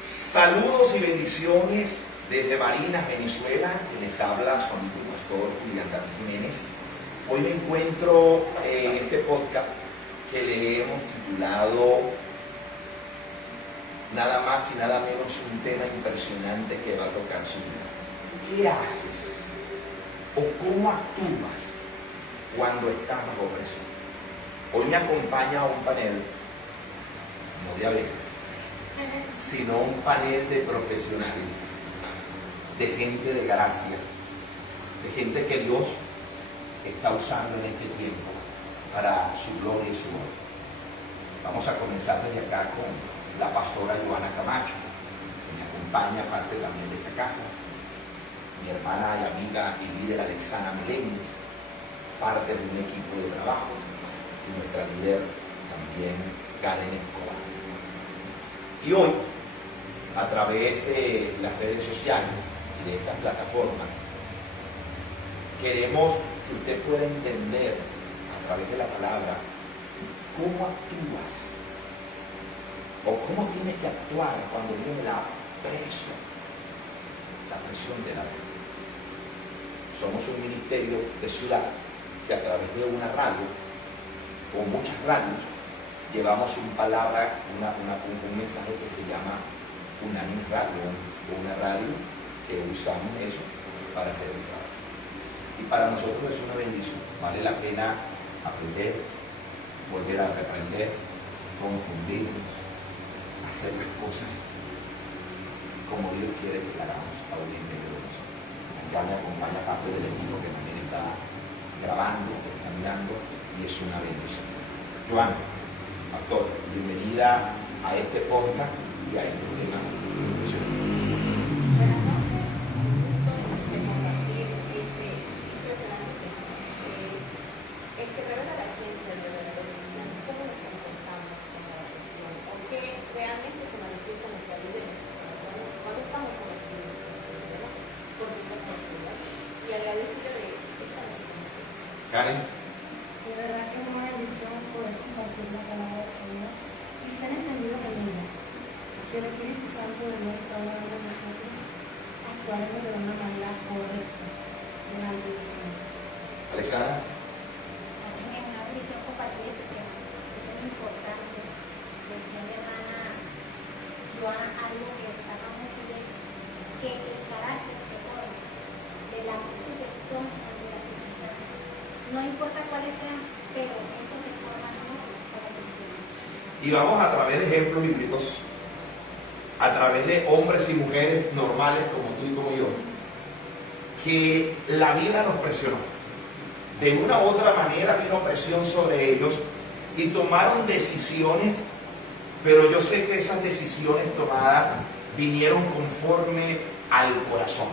Saludos y bendiciones desde Barinas, Venezuela, que les habla su amigo el pastor Julián David Jiménez. Hoy me encuentro en este podcast que le hemos titulado nada más y nada menos un tema impresionante que va a tocar su vida. ¿Qué haces o cómo actúas cuando estás bajo presión? Hoy me acompaña un panel, no de abejas, sino un panel de profesionales, de gente de gracia, de gente que Dios está usando en este tiempo para su gloria y su honor. Vamos a comenzar desde acá con la pastora Joana Camacho, que me acompaña, parte también de esta casa, mi hermana y amiga y líder Alexana Meléndez, parte de un equipo de trabajo, y nuestra líder también Karen Escobar. Y hoy, a través de las redes sociales y de estas plataformas, queremos que usted pueda entender a través de la palabra cómo actúas o cómo tienes que actuar cuando viene la presión de la vida. Somos un ministerio de ciudad que a través de una radio o muchas radios llevamos un mensaje que se llama Unánime Radio, una radio que usamos eso para hacer el trabajo. Y para nosotros es una bendición. Vale la pena aprender, volver a reaprender, confundirnos, hacer las cosas como Dios quiere que hagamos a hoy en medio de nosotros. Acá me acompaña parte del equipo que también está grabando, que está mirando, y es una bendición. Joana, pastor, bienvenida a este podcast y a este tema impresionante. Buenas noches, de compartir este impresionante tema, el que revela la esencia de la religión, cómo nos comportamos con la religión, o qué realmente se manifiesta en nuestra vida y en nuestro corazón cuando estamos sometidos por nuestra confianza. Y agradecido de esta bendición. Karen. De verdad que es una bendición poder compartir la palabra del Señor y ser entendido en ella. Si el Espíritu Santo de Dios está hablando de nosotros, actuaremos de una manera correcta delante del Señor. Alexandra. También es una bendición compartir este tema, es muy importante. Decía mi hermana Joana algo que destaca mucho y es que el carácter se forma de la actitud que toma ante las circunstancias. No importa cuáles sean, pero esto te forma para que te. Y vamos a través de ejemplos bíblicos, a través de hombres y mujeres normales como tú y como yo, que la vida nos presionó. De una u otra manera vino presión sobre ellos y tomaron decisiones, pero yo sé que esas decisiones tomadas vinieron conforme al corazón,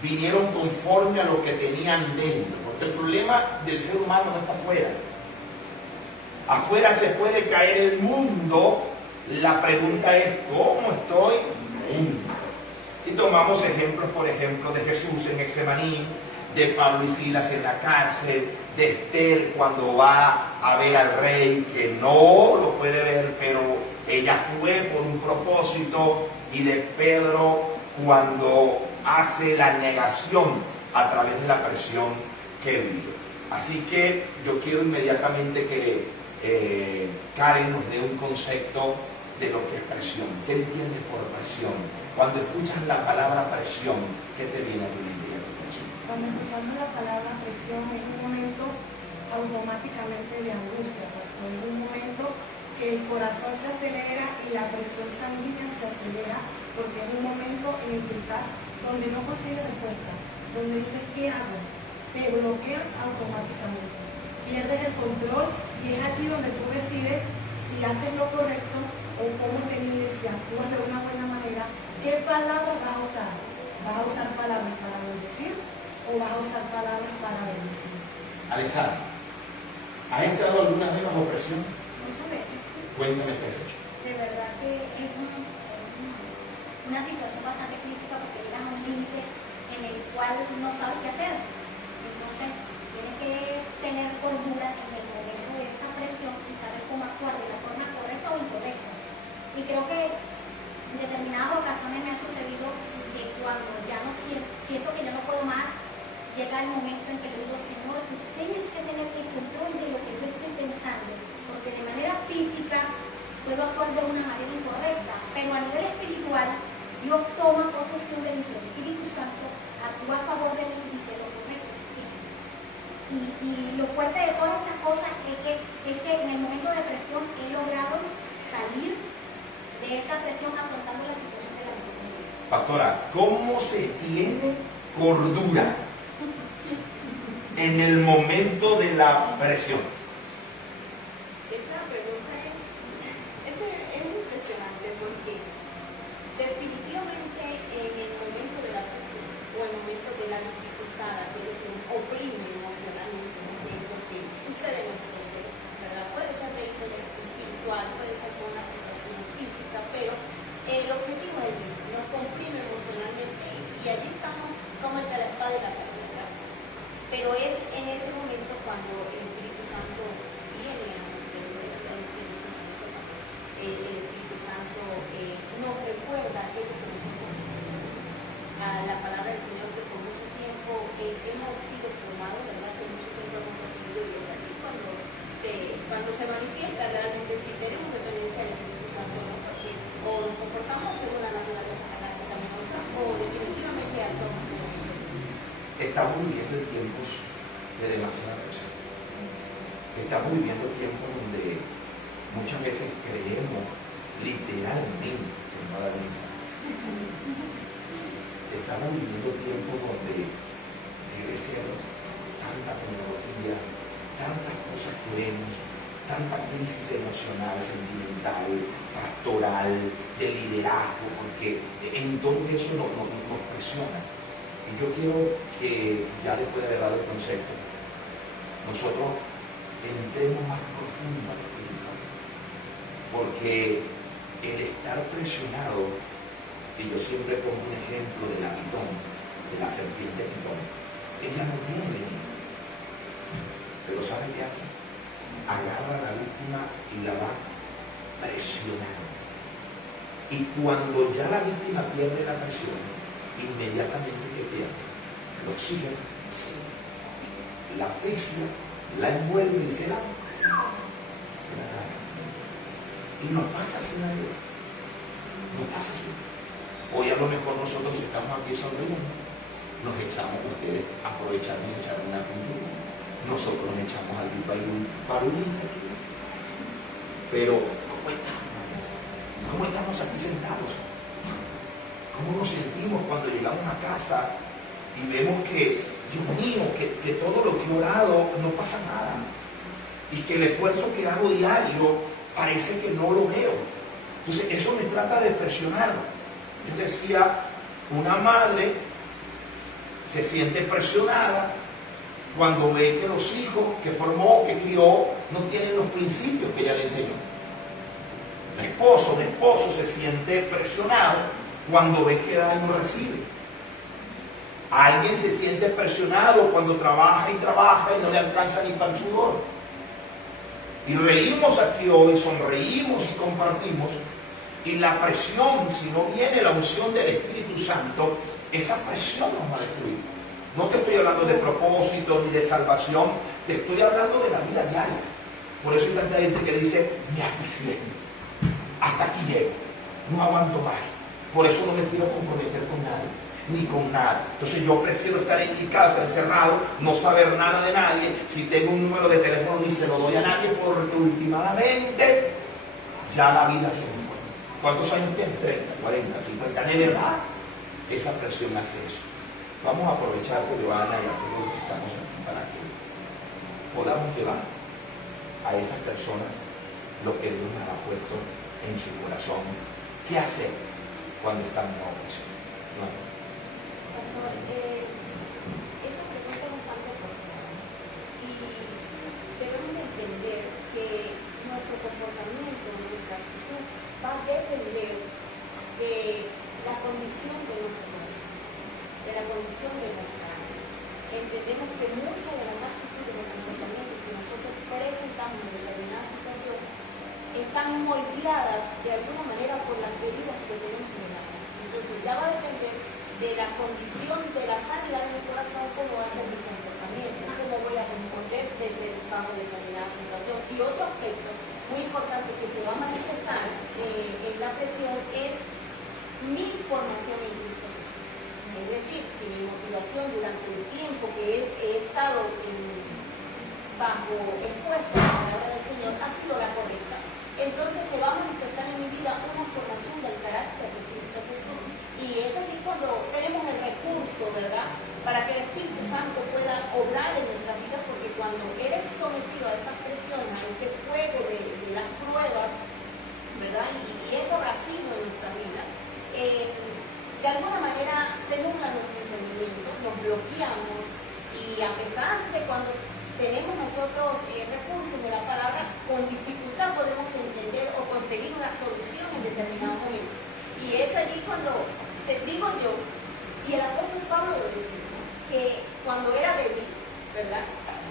vinieron conforme a lo que tenían dentro, porque el problema del ser humano no está afuera. Afuera se puede caer el mundo, la pregunta es ¿cómo estoy dentro? Y tomamos ejemplos, por ejemplo, de Jesús en Getsemaní, de Pablo y Silas en la cárcel, de Esther cuando va a ver al rey que no lo puede ver, pero ella fue por un propósito, y de Pedro cuando hace la negación a través de la presión que vivió. Así que yo quiero inmediatamente que Karen nos dé un concepto de lo que es presión. ¿Qué entiendes por presión? Cuando escuchas la palabra presión, ¿qué te viene a tu mente? Cuando escuchamos la palabra presión es un momento automáticamente de angustia, pastor. Es un momento que el corazón se acelera y la presión sanguínea se acelera, porque es un momento en el que estás donde no consigues respuesta, donde dices ¿qué hago? Te bloqueas automáticamente, pierdes el control y es allí donde tú decides si haces lo correcto o cómo te mides, si actúas de una buena manera, qué palabras vas a usar. ¿Vas a usar palabras para bendecir o vas a usar palabras para bendecir? Alexandra, ¿has entrado alguna vez bajo presión? Muchas veces. Cuéntame qué has hecho. De verdad que es una situación bastante crítica porque llegas a un límite en el cual no sabes qué hacer. Entonces, tienes que tener cordura en el momento de esa presión y saber cómo actuar de la forma correcta o incorrecta. Y creo que cuando ya no siento que yo no puedo más, llega el momento en que le digo, Señor, tú tienes que tener el control de lo que yo estoy pensando, porque de manera física puedo actuar de una manera incorrecta, pero a nivel espiritual, Dios toma posesión de mi Espíritu Santo, actúa a favor de mí y dice lo correcto es esto. Y lo fuerte de todas estas cosas es que en el momento de presión he logrado salir de esa presión afrontando la situación de la vida. Pastora, ¿cómo se tiene cordura en el momento de la presión? Esta pregunta es impresionante porque definitivamente en el momento de la presión o en el momento de la dificultad, de lo que nos oprime emocionalmente, lo que sucede en nuestro ser, ¿verdad? Puede ser de índole espiritual, puede ser con una situación física, pero el objetivo es el mismo, nos comprime emocionalmente y allí estamos como el de la espada y la pared, ¿verdad? Pero es en ese momento cuando el Espíritu Santo viene a nuestra vida, el Espíritu Santo nos recuerda aquello que nosotros a la palabra del Señor, que por mucho tiempo hemos sido formados, ¿verdad? Que mucho tiempo hemos recibido, y es aquí cuando se manifiesta realmente si tenemos dependencia del Espíritu Santo, ¿no? Porque o nos comportamos según la naturaleza pecaminosa o definitivamente actuamos como Estamos viviendo en tiempos de demasiada presión. Estamos viviendo tiempos donde muchas veces creemos literalmente que no va a dar un infarto. Estamos viviendo tiempos donde debe ser tanta tecnología, tantas cosas que vemos, tanta crisis emocional, sentimental, pastoral, de liderazgo, porque en todo eso nos presiona. Y yo quiero que, ya después de haber dado el concepto, nosotros entremos más profundo al espíritu, porque el estar presionado, y yo siempre pongo un ejemplo de la pitón, de la serpiente pitón, ella no tiene veneno, pero ¿sabe qué hace? Agarra a la víctima y la va presionando. Y cuando ya la víctima pierde la presión, inmediatamente que pierde el oxígeno, la asfixia, la envuelve y se la y nos pasa así la vida. Nos pasa así. Hoy a lo mejor nosotros estamos aquí sonriendo, nos echamos, ustedes aprovechamos y echaron una pintura, nosotros nos echamos al parulita aquí. Pero ¿cómo estamos? ¿Cómo estamos aquí sentados? ¿Cómo nos sentimos cuando llegamos a casa y vemos que, Dios mío, que todo lo que he orado no pasa nada? Y que el esfuerzo que hago diario parece que no lo veo. Entonces eso me trata de presionar. Yo decía, una madre se siente presionada cuando ve que los hijos que formó, que crió, no tienen los principios que ella le enseñó. El esposo se siente presionado cuando ve que da y no recibe. Alguien se siente presionado cuando trabaja y no le alcanza ni para el sudor. Y reímos aquí hoy, sonreímos y compartimos. Y la presión, si no viene la unción del Espíritu Santo, esa presión nos va a destruir. No te estoy hablando de propósito ni de salvación, te estoy hablando de la vida diaria. Por eso hay tanta gente que dice, me asfixié, hasta aquí llego, no aguanto más. Por eso no me quiero comprometer con nadie, ni con nada. Entonces yo prefiero estar en mi casa encerrado, no saber nada de nadie. Si tengo un número de teléfono ni se lo doy a nadie, porque últimamente ya la vida se me fue. ¿Cuántos años tienes? 30, 40, 50. De verdad, esa presión hace eso. Vamos a aprovechar por Joana y a todos los que estamos aquí para que podamos llevar a esas personas lo que Dios nos ha puesto en su corazón. ¿Qué hacer cuando están en la opresión? No. Pastor, esta pregunta es bastante profunda y debemos de entender que nuestro comportamiento, nuestra actitud va a depender de la condición de nuestro corazón, de la condición de nuestra alma. Entendemos que muchas de las actitudes de los comportamientos que nosotros presentamos en determinada situación están moldeadas de alguna manera por las heridas que tenemos en el alma. Entonces ya va a depender de la condición de la sanidad de mi corazón, cómo va a ser mi comportamiento, cómo voy a responder bajo determinada situación. Y otro aspecto muy importante que se va a manifestar en la presión es mi formación en Cristo Jesús. Es decir, si mi motivación durante el tiempo que he estado bajo expuesto a la palabra del Señor ha sido la correcta, entonces se va a manifestar en mi vida una formación del carácter de Cristo Jesús. Y es allí cuando tenemos el recurso, ¿verdad?, para que el Espíritu Santo pueda obrar en nuestra vida, porque cuando eres sometido a estas presiones, a este fuego de las pruebas, ¿verdad?, y es abrasivo en nuestra vida, de alguna manera se nubla nuestro entendimiento, nos bloqueamos, y a pesar de cuando tenemos nosotros recursos de la palabra, con dificultad podemos entender o conseguir una solución en determinado momento. Y es allí cuando, digo yo, y el apóstol Pablo lo decía, que cuando era débil, ¿verdad?,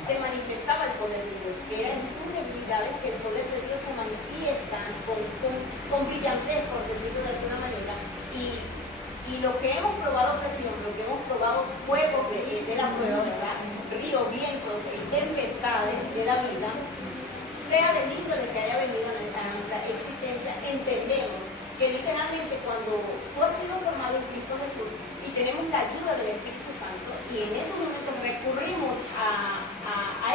se manifestaba el poder de Dios, que era en sus debilidades que el poder de Dios se manifiesta con brillantez, por decirlo de alguna manera. Y lo que hemos probado presión, lo que hemos probado fuego de la prueba, ¿verdad?, ríos, vientos y tempestades de la vida, sea del índole que haya venido a nuestra existencia, entendemos que literalmente cuando tú has sido formado en Cristo Jesús y tenemos la ayuda del Espíritu Santo, y en esos momentos recurrimos a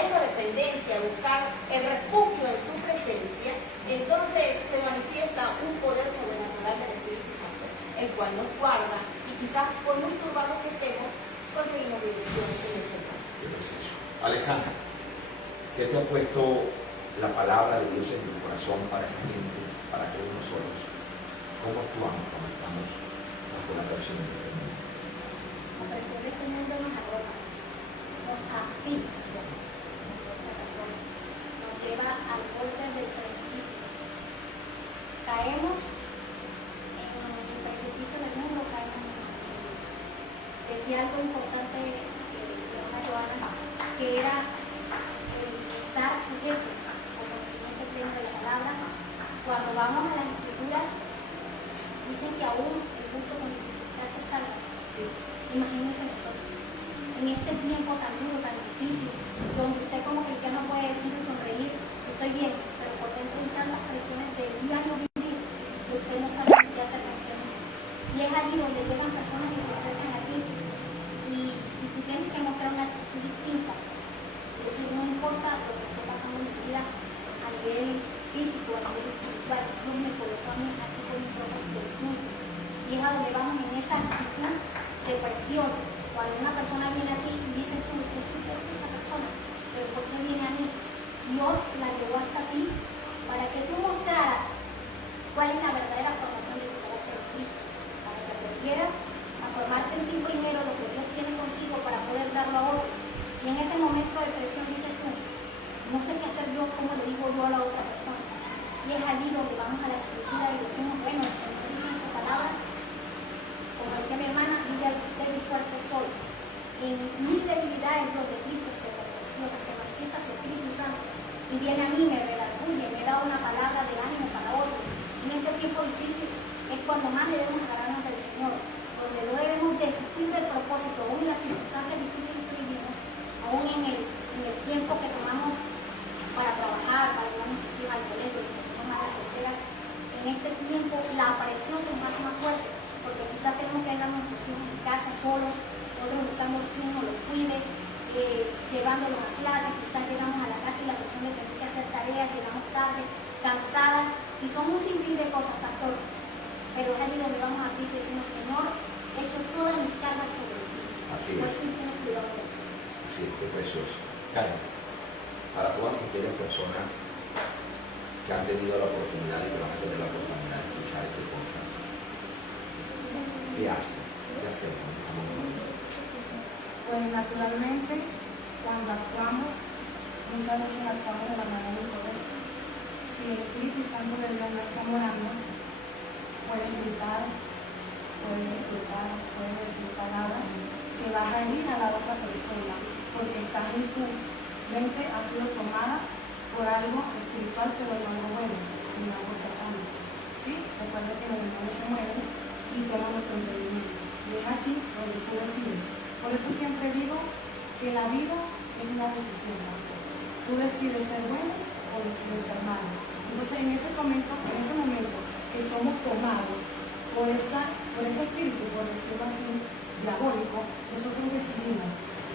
esa dependencia, a buscar el refugio en su presencia, entonces se manifiesta un poder sobrenatural del Espíritu Santo, el cual nos guarda, y quizás por muy turbados que estemos, conseguimos dirección en ese plan. Alexandra, ¿qué te ha puesto la palabra de Dios en tu corazón para esa gente, para todos nosotros? ¿Cómo actuamos cuando estamos bajo la presión de este mundo? La presión de este mundo nos agota, nos asfixia, nos lleva al borde del precipicio. Caemos en el precipicio del mundo, caemos en Dios. Decía algo importante de Joana, que era estar sujeto al conocimiento pleno de la palabra. Cuando vamos a las escrituras, dicen que aún el justo con dificultad se salva. Sí. Imagínense nosotros, en este tiempo tan duro, tan difícil, donde usted como cristiano puede decir y sonreír, estoy bien, pero por dentro están las presiones del diario vivir, que usted no sabe qué hacer con usted mismo. Y es allí donde llegan personas que se acercan a ti, y tú tienes que mostrar una actitud distinta. Es decir, no importa lo que esté pasando en mi vida a nivel físico, a nivel espiritual, Dios me colocó a mí aquí con un propósito distinto. Y es a donde vamos en esa actitud de presión. Cuando una persona viene a ti y dice tú eres esa persona, pero ¿por qué viene a mí? Dios la llevó hasta ti para que tú mostraras cuál es la verdadera formación de tu carácter en Cristo, para que aprendieras a formarte en ti primero lo que Dios tiene contigo para poder darlo a otros. Y en ese momento de presión dices tú, no sé qué hacer yo, cómo le digo yo a la otra persona. Y es allí donde vamos a la escritura y decimos, bueno, el Señor dice en su palabra, como decía mi hermana, vive débil fuerte soy. En mis debilidades donde Cristo se perfecciona, se manifiesta su Espíritu Santo y viene a mí, me redarguye, me da una palabra de ánimo para otros. En este tiempo difícil es cuando más debemos agarrarnos del Señor, donde no debemos desistir del propósito, aún en las circunstancias difíciles que vivimos, aún en el tiempo que tomamos para trabajar, para llevar a nuestros hijos al colegio, que somos madres solteras. En este tiempo la presión se nos hace más fuerte, porque quizás tenemos que dejar a nuestros hijos en casa solos, otros buscando quien nos los cuide, llevándolos a clases, quizás llegamos a la casa y la persona le tiene que hacer tareas, llegamos tarde, cansadas, y son un sinfín de cosas, pastor. Pero es allí donde vamos a ti y decimos, Señor, he hecho todas mis cargas sobre ti. Así pues es. sí tienes cuidado de eso. Así es, qué precioso. Karen, para todas aquellas personas que han tenido la oportunidad y que van a tener la oportunidad de escuchar este podcast, ¿qué hacen? ¿Qué hacemos? Pues naturalmente, cuando actuamos, muchas veces actuamos de la manera incorrecta. Si el Espíritu Santo de Dios no está morando, puedes gritar, puedes decir palabras que vas a herir a la otra persona, porque estás en tu mente, ha sido tomada por algo espiritual, pero no algo bueno, sino algo satánico. ¿Sí? Recuerda que los demonios se mueven y toman nuestro entendimiento. Y es allí donde tú decides. Por eso siempre digo que la vida es una decisión. Tú decides ser bueno o decides ser malo. Entonces en ese momento que somos tomados por ese espíritu, por decirlo así, diabólico, nosotros decidimos.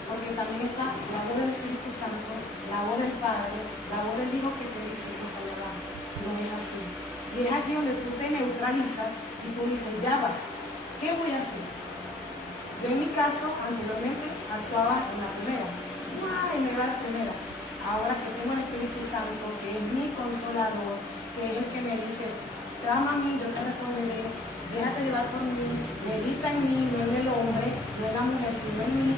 Porque también está la voz del Espíritu Santo, la voz del Padre, la voz del Hijo que te dice que no es así. Y es allí donde tú te neutralizas y tú dices, ya va, ¿qué voy a hacer? Yo en mi caso, anteriormente actuaba en la primera. ¡Ay, me va la primera! Ahora que tengo el Espíritu Santo, que es mi consolador, que es el que me dice, clama a mí, yo te responderé, déjate llevar por mí, medita en mí, no en el hombre, no en la mujer, sino en mí,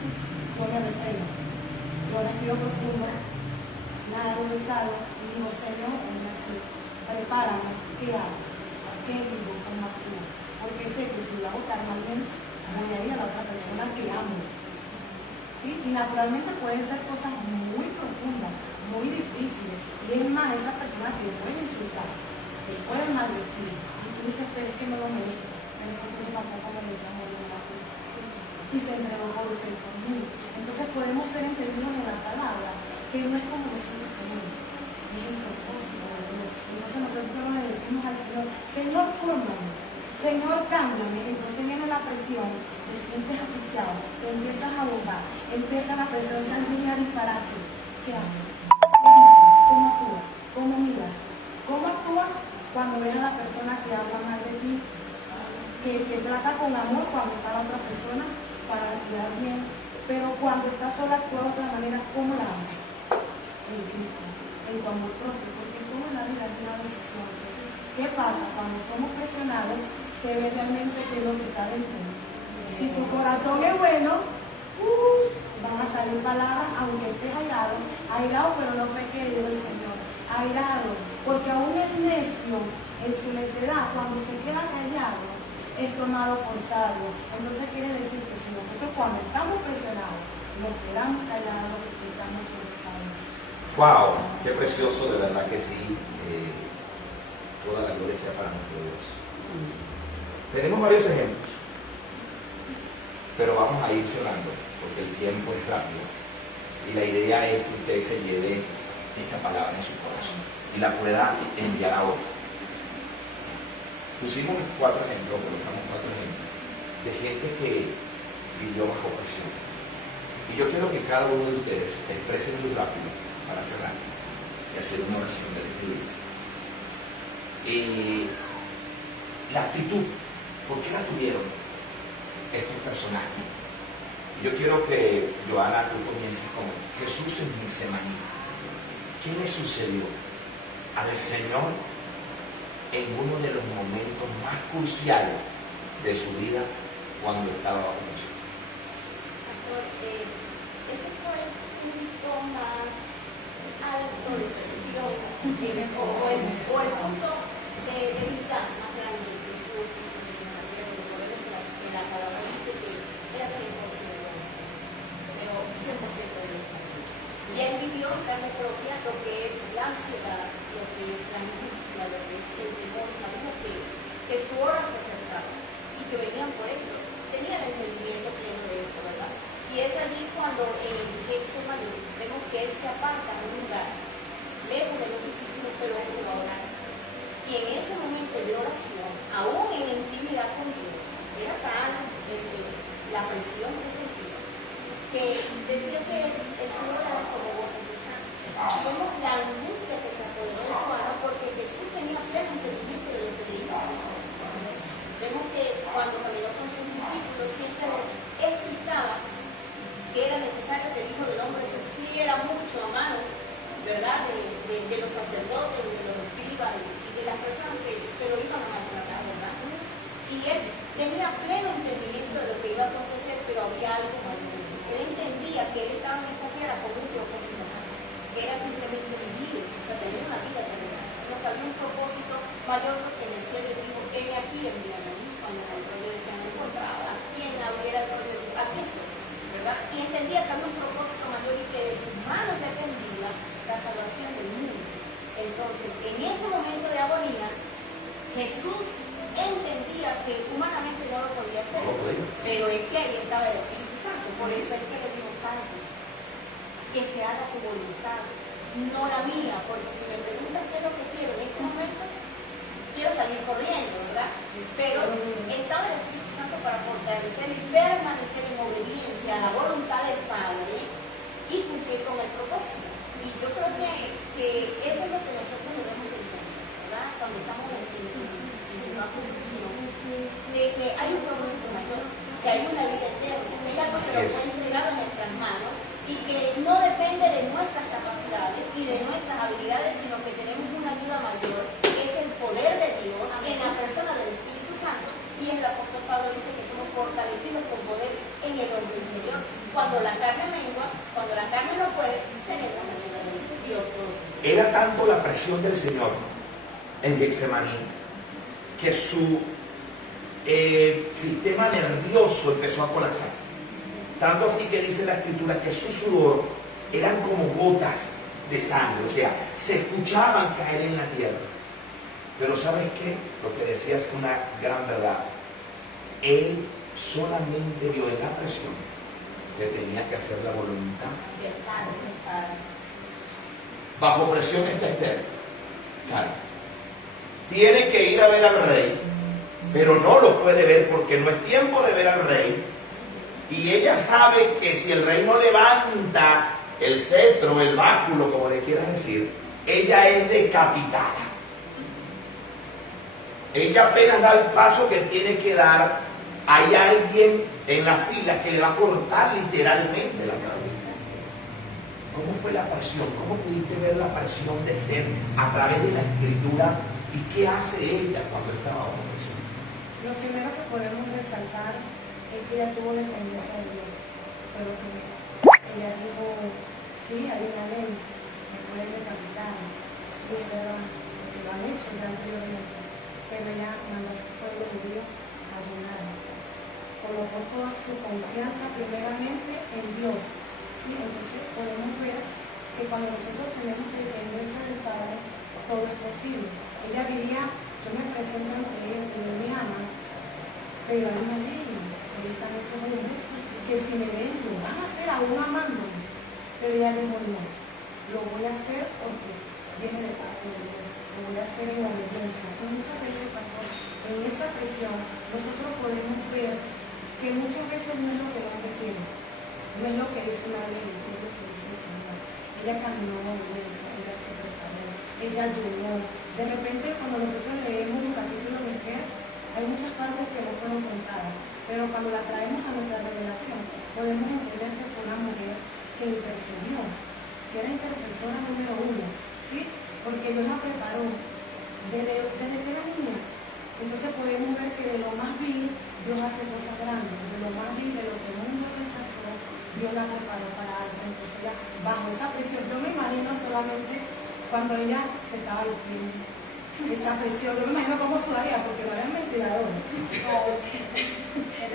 yo me refreno. Yo respiro profundo, nada de salvo, y digo, Señor, prepárame, ¿qué hago? ¿Qué digo? ¿Cómo actúo? Porque sé que si lo hago carnalmente, voy a ir a la otra persona que amo. ¿Sí? Y naturalmente pueden ser cosas muy profundas, muy difíciles. Y es más, esa persona te puede insultar, te puede maldecir. Y tú dices, pero es que no lo merezco. Pero es que tú tampoco mereces morir en la cruz. Y se entregó por usted y por mí. Entonces podemos ser entendidos en la palabra, que no es como nosotros tenemos. Es el propósito de Dios. Entonces nosotros le decimos al Señor, Señor, fórmame. Señor, cámbiame. Entonces viene la presión, te sientes asfixiado, te empiezas a ahogar, empieza la presión sanguínea a dispararse. ¿Qué haces? ¿Qué dices? ¿Cómo actúas? ¿Cómo miras? ¿Cómo actúas cuando ves a la persona que habla mal de ti? Que trata con amor cuando está la otra persona para quedar bien, pero cuando estás sola actúa de otra manera. ¿Cómo la amas? En Cristo, en tu amor propio, porque todo en la vida es una decisión. Entonces, ¿qué pasa? Cuando somos presionados, se ve realmente qué es lo que está dentro. Si tu corazón es bueno, van a salir palabras, aunque estés airado, pero no peque, dijo el Señor, airado, porque aún el necio, en su necedad, cuando se queda callado, es tomado por sabio. Entonces quiere decir que si nosotros cuando estamos presionados, nos quedamos callados, estamos siendo sabios. ¡Wow! ¡Qué precioso! De verdad que sí. Toda la gloria sea para nuestro Dios. Tenemos varios ejemplos, pero vamos a ir cerrando porque el tiempo es rápido y la idea es que usted se lleve esta palabra en su corazón y la pueda enviar a otro. Pusimos 4 ejemplos, colocamos 4 ejemplos de gente que vivió bajo presión, y yo quiero que cada uno de ustedes exprese muy rápido para cerrar y hacer una oración de despedida. La actitud, ¿por qué la tuvieron estos personajes? Yo quiero que, Joana, tú comiences con Jesús en Getsemaní. ¿Qué le sucedió al Señor en uno de los momentos más cruciales de su vida cuando estaba bajo presión? Ese fue el punto más alto de presión o el punto de debilidad más grande que la palabra dice que era 100% bueno, pero 100% de Dios. Y él vivió en carne propia lo que es la ansiedad, lo que es la angustia, lo que es el temor, sabía que su hora se acercaba y que venían por él. Tenía el entendimiento pleno de esto, ¿verdad? Y es allí cuando en el Getsemaní vemos que él se aparta en un lugar, lejos de los discípulos, pero él se va a orar. Y en ese momento de oración, aún en intimidad con Dios, era tan la presión que sentía, que decía que su hora era como gota de sangre. Vemos la angustia que se apoderó de su alma porque Jesús tenía pleno entendimiento de lo que le iba a suceder. Vemos que cuando caminó con sus discípulos siempre les explicaba que era necesario que el Hijo del Hombre sufriera mucho a manos, ¿verdad?, de los sacerdotes, de los escribas y de las personas que lo iban a maltratar, ¿verdad? Y él tenía pleno entendimiento de lo que iba a acontecer, pero había algo mayor. Él entendía que él estaba en esta tierra con un propósito, que era simplemente vivir, o sea, tener una vida terrenal, sino que había un propósito mayor, porque en el cielo dijo, he aquí envíame a mí, cuando el rollo decía, no encontraba a quien abriera el rollo, aquí estoy, ¿verdad? Y entendía que había un propósito mayor y que de sus manos dependía la salvación del mundo. Entonces, en ese momento de agonía, Jesús entendía que humanamente no lo podía hacer. Pero es que ahí estaba el Espíritu Santo, por eso es que le digo tanto, que se haga tu voluntad, no la mía, porque si me preguntas qué es lo que quiero en este momento, quiero salir corriendo, ¿verdad? Pero estaba el Espíritu Santo para fortalecer y permanecer en obediencia a la voluntad del Padre y cumplir con el propósito. Y yo creo que eso es lo que nosotros debemos de entender, ¿verdad? Cuando estamos en una condición de que hay un propósito mayor, que hay una vida eterna, que ya no se lo puede entregar a nuestras manos y que no depende de nuestras capacidades y de nuestras habilidades, sino que tenemos una ayuda mayor, que es el poder de Dios en la persona del Espíritu Santo. Y el apóstol Pablo dice que somos fortalecidos con poder en el hombre interior. Cuando la carne mengua, cuando la carne no puede, tenemos la ayuda de Dios. Era tanto la presión del Señor en Getsemaní que su sistema nervioso empezó a colapsar. Tanto así que dice la Escritura que su sudor eran como gotas de sangre, o sea, se escuchaban caer en la tierra. Pero ¿sabes qué? Lo que decía es una gran verdad. Él solamente vio en la presión que tenía que hacer la voluntad. Bajo presión está Esther. Claro. Tiene que ir a ver al rey, pero no lo puede ver porque no es tiempo de ver al rey. Y ella sabe que si el rey no levanta el cetro, el báculo, como le quieras decir, ella es decapitada. Ella apenas da el paso que tiene que dar, hay alguien en la fila que le va a cortar literalmente la cabeza. ¿Cómo fue la presión? ¿Cómo pudiste ver la presión de Esther a través de la Escritura? ¿Y qué hace ella cuando estaba bajo presión? Lo primero que podemos resaltar es que ella tuvo dependencia de Dios. Fue lo primero. Ella dijo, sí, hay una ley, me pueden decapitar, sí, es verdad, porque lo han hecho ya anteriormente, pero ella mandó a su pueblo judío a ayunar. Colocó toda su confianza primeramente en Dios. ¿Sí? Entonces podemos ver que cuando nosotros tenemos dependencia del Padre, todo es posible. Ella diría, yo me presento ante Él, que Él me ama, pero hay una ley, ahorita en esos hombres, que si me ven, lo van a hacer aún amándome. Pero ella dijo, no, lo voy a hacer porque viene de parte de Dios, lo voy a hacer en obediencia. Y muchas veces, pastor, en esa presión, nosotros podemos ver que muchas veces no es lo que el hombre quiere, no es lo que dice una ley, es lo que dice el Señor. Ella caminó en obediencia, ella se preparó, ella ayunó. De repente, cuando nosotros leemos un capítulo de Esther, hay muchas partes que no fueron contadas, pero cuando la traemos a nuestra revelación, podemos entender que fue una mujer que intercedió, que era intercesora número 1, ¿sí? Porque Dios la preparó desde que era niña. Entonces podemos ver que de lo más vil, Dios hace cosas grandes, de lo más vil, de lo que el mundo rechazó, Dios la preparó para algo. Entonces ella, bajo esa presión, yo me imagino solamente cuando ella se estaba vistiendo, esa presión, yo me imagino cómo sudaría, porque no era ventilador,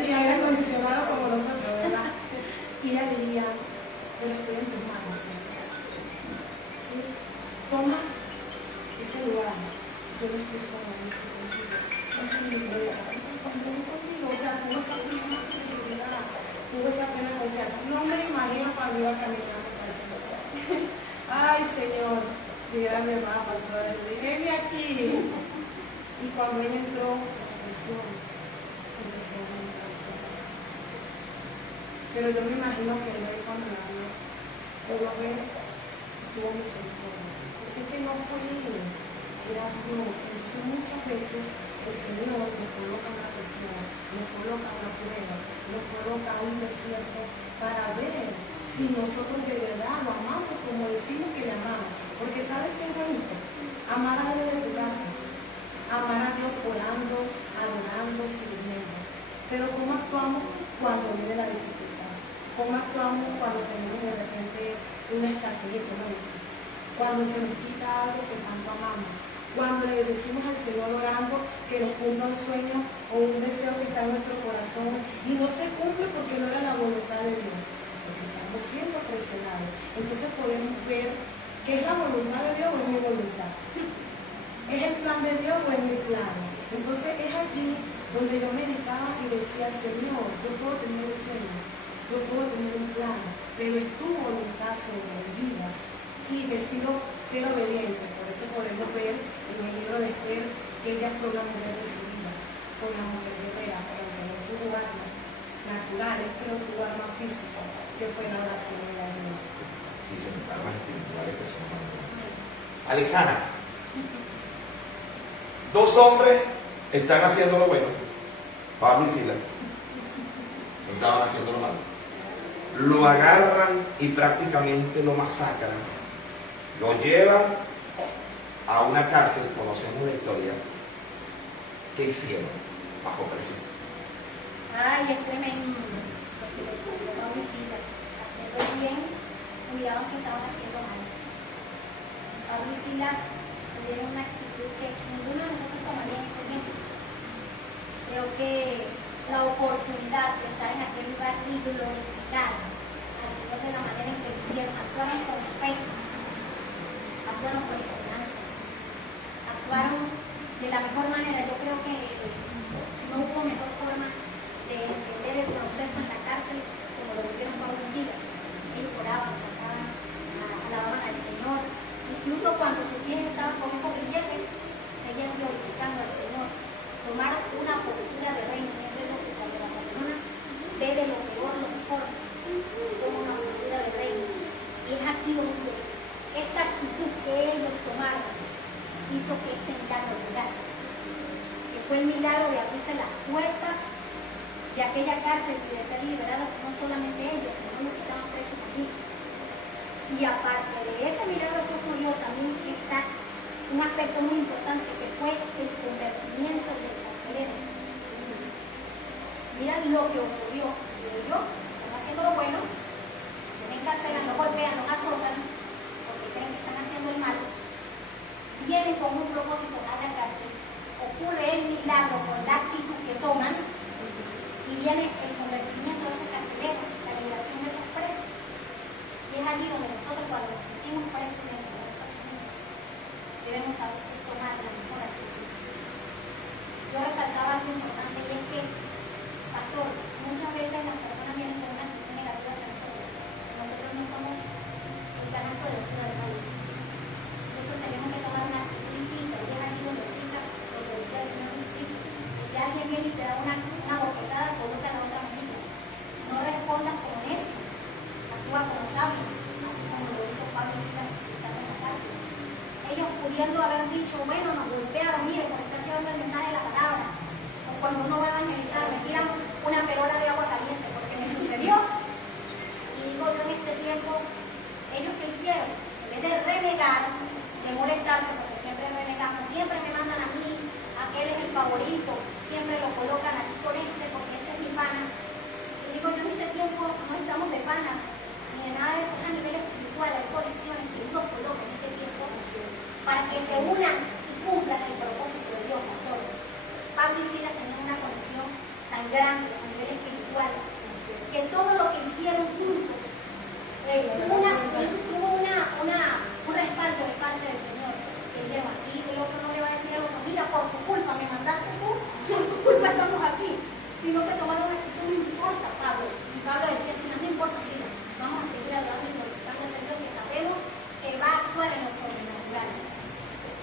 ni aire acondicionado como nosotros, ¿verdad? Y ella diría, pero estoy en tus manos, Señor. ¿Sí? Toma ese lugar, yo no estoy sola, no estoy contigo. Es libre, contigo, o sea, tuve esa plena seguridad, tuve esa plena confianza. No me imagino cuando iba caminando para ese lugar. Ay, Señor, mira mi mamá, pastor, déjeme aquí. Y cuando ella entró, empezó a aumentar. Pero yo me imagino que el rey cuando la vio, pudo ver, tuvo misericordia. Porque es que no fue él, era Dios. Entonces muchas veces el Señor nos coloca una presión, nos coloca una prueba, nos coloca un desierto para ver si nosotros de verdad lo amamos como decimos que le amamos. Porque ¿sabes qué es bonito? Amar a Dios de tu casa, amar a Dios orando, adorando, sirviendo. Pero ¿cómo actuamos cuando viene la dificultad? ¿Cómo actuamos cuando tenemos de repente una escasez económica? Cuando se nos quita algo que tanto amamos. Cuando le decimos al Señor orando que nos cumpla un sueño o un deseo que está en nuestro corazón y no se cumple porque no era la voluntad de Dios, porque estamos siendo presionados. Entonces podemos ver que es la voluntad de Dios o es mi voluntad. ¿Es el plan de Dios o es mi plan? Entonces es allí allí donde yo meditaba y decía, Señor, yo puedo tener un sueño, yo puedo tener un plan, pero es tu voluntad sobre mi vida. Y decido ser obediente. Por eso podemos ver en el libro de Esther que ella fue una mujer decidida, fue una mujer guerrera, pero que no tuvo armas naturales, pero tuvo armas físicas, que fue la oración y la ayuda. Sí, se me armas espirituales que son más buenas. Alexana, dos hombres están haciendo lo bueno, Pablo y Silas, estaban haciendo lo malo. Lo agarran y prácticamente lo masacran, lo llevan a una cárcel. Conocemos la historia. ¿Qué hicieron? Bajo presión. Ay, es tremendo. Porque Pablo y Silas, haciendo bien, miraban que estaban haciendo mal. Pablo y Silas tuvieron una actitud que ninguno de nosotros tomaría en este momento. Creo que la oportunidad de estar en aquel lugar y glorificar al Señor de la manera en que lo hicieron, actuaron con fe, actuaron con esperanza, actuaron de la mejor manera. Yo creo que no hubo mejor forma de entender el proceso en la cárcel como lo vivieron Pablo y Silas. Ellos oraban, cantaban, alababan al Señor. Incluso cuando sus pies estaban con esos grilletes, seguían glorificando al Señor. Tomar una postura de reino, siempre lo que cuando la persona ve de lo peor, lo mejor, toma una postura de reino. Y es aquí donde esta actitud que ellos tomaron hizo que este milagro llegase. Que fue el milagro de abrirse las puertas de aquella cárcel y de ser liberados no solamente ellos, sino los que estaban presos allí. Y aparte de ese milagro que ocurrió, también está un aspecto muy importante que fue el convertimiento del carcelero. Mira lo que ocurrió. Ellos están haciendo lo bueno, los encarcelan, los golpean, los azotan, porque creen que están haciendo el mal. Vienen con un propósito a la cárcel. Ocurre el milagro con la actitud que toman y viene el convertimiento de ese carcelero, la liberación de esos presos. Y es allí donde nosotros, cuando nos sentimos presos debemos saber tomar la mejor actitud. Yo resaltaba algo importante y es que, pastor, muchas veces las personas vienen con una actitud negativa hacia nosotros. Nosotros no somos el canal poderoso del mundo. Nosotros tenemos que tomar una actitud distinta y es allí donde explica lo que decía el Señor Jesucristo. Si alguien viene y te da una bofetada, coloca la otra mejilla. No respondas con eso. Actúa como sabio, así como lo hizo Pablo y Silas estando en la cárcel. Ellos pudiendo haber dicho, bueno, nos golpearon, mire, por estar llevando el mensaje de la palabra, o cuando uno va a evangelizar, me tiran una perola de agua caliente, porque me sucedió. Y digo yo en este tiempo, ellos que hicieron, en vez de renegar, de molestarse, porque siempre renegamos, siempre me mandan a mí, aquel es el favorito, siempre lo colocan aquí con este, porque este es mi pana. Y digo yo en este tiempo, no estamos de panas, ni de nada de eso, a nivel espiritual, hay conexiones que uno coloca en este tiempo, para que se unan y cumplan el propósito de Dios, pastor. Pablo y Silas tenían una conexión tan grande a nivel espiritual, que todo lo que hicieron juntos tuvo un respaldo de parte del Señor. El de aquí, el otro no le va a decir al otro, mira, por tu culpa me mandaste tú, por tu culpa estamos aquí. Sino que tomaron una actitud, no importa, Pablo. Y Pablo decía, si no importa, Silas, vamos a seguir hablando y glorificando al Señor, que sabemos que va a actuar en lo sobrenatural,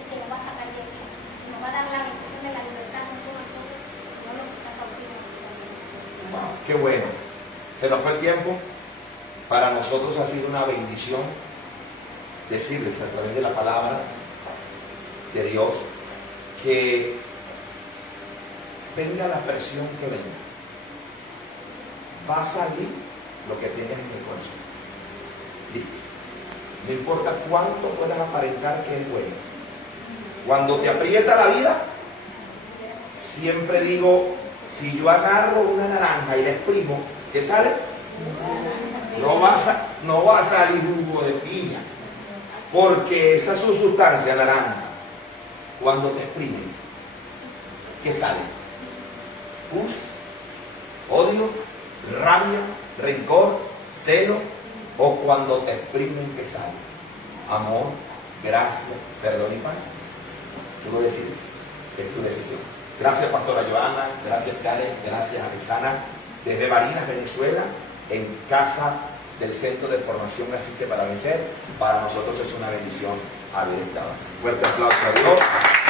que nos va a sacar de esto, que nos va a dar la bendición de la libertad, no solo nosotros, sino los que están cautivos. Wow, qué bueno. Se nos fue el tiempo. Para nosotros ha sido una bendición decirles a través de la palabra de Dios que venga la presión que venga, va a salir lo que tengas en el corazón. Listo. No importa cuánto puedas aparentar que eres bueno. Cuando te aprieta la vida, siempre digo, si yo agarro una naranja y la exprimo, ¿qué sale? No va a salir jugo de piña, porque esa es su sustancia naranja. Cuando te exprimen, ¿qué sale? Pus, odio, rabia, rencor, celo, o cuando te exprimen, ¿qué sale? Amor, gracia, perdón y paz. Tú lo decides, es tu decisión. Gracias, Pastora Joana, gracias, Karen, gracias, Alexana, desde Barinas, Venezuela, en casa del Centro de Formación Así que para Vencer. Para nosotros es una bendición haber estado. Fuerte aplauso a Dios.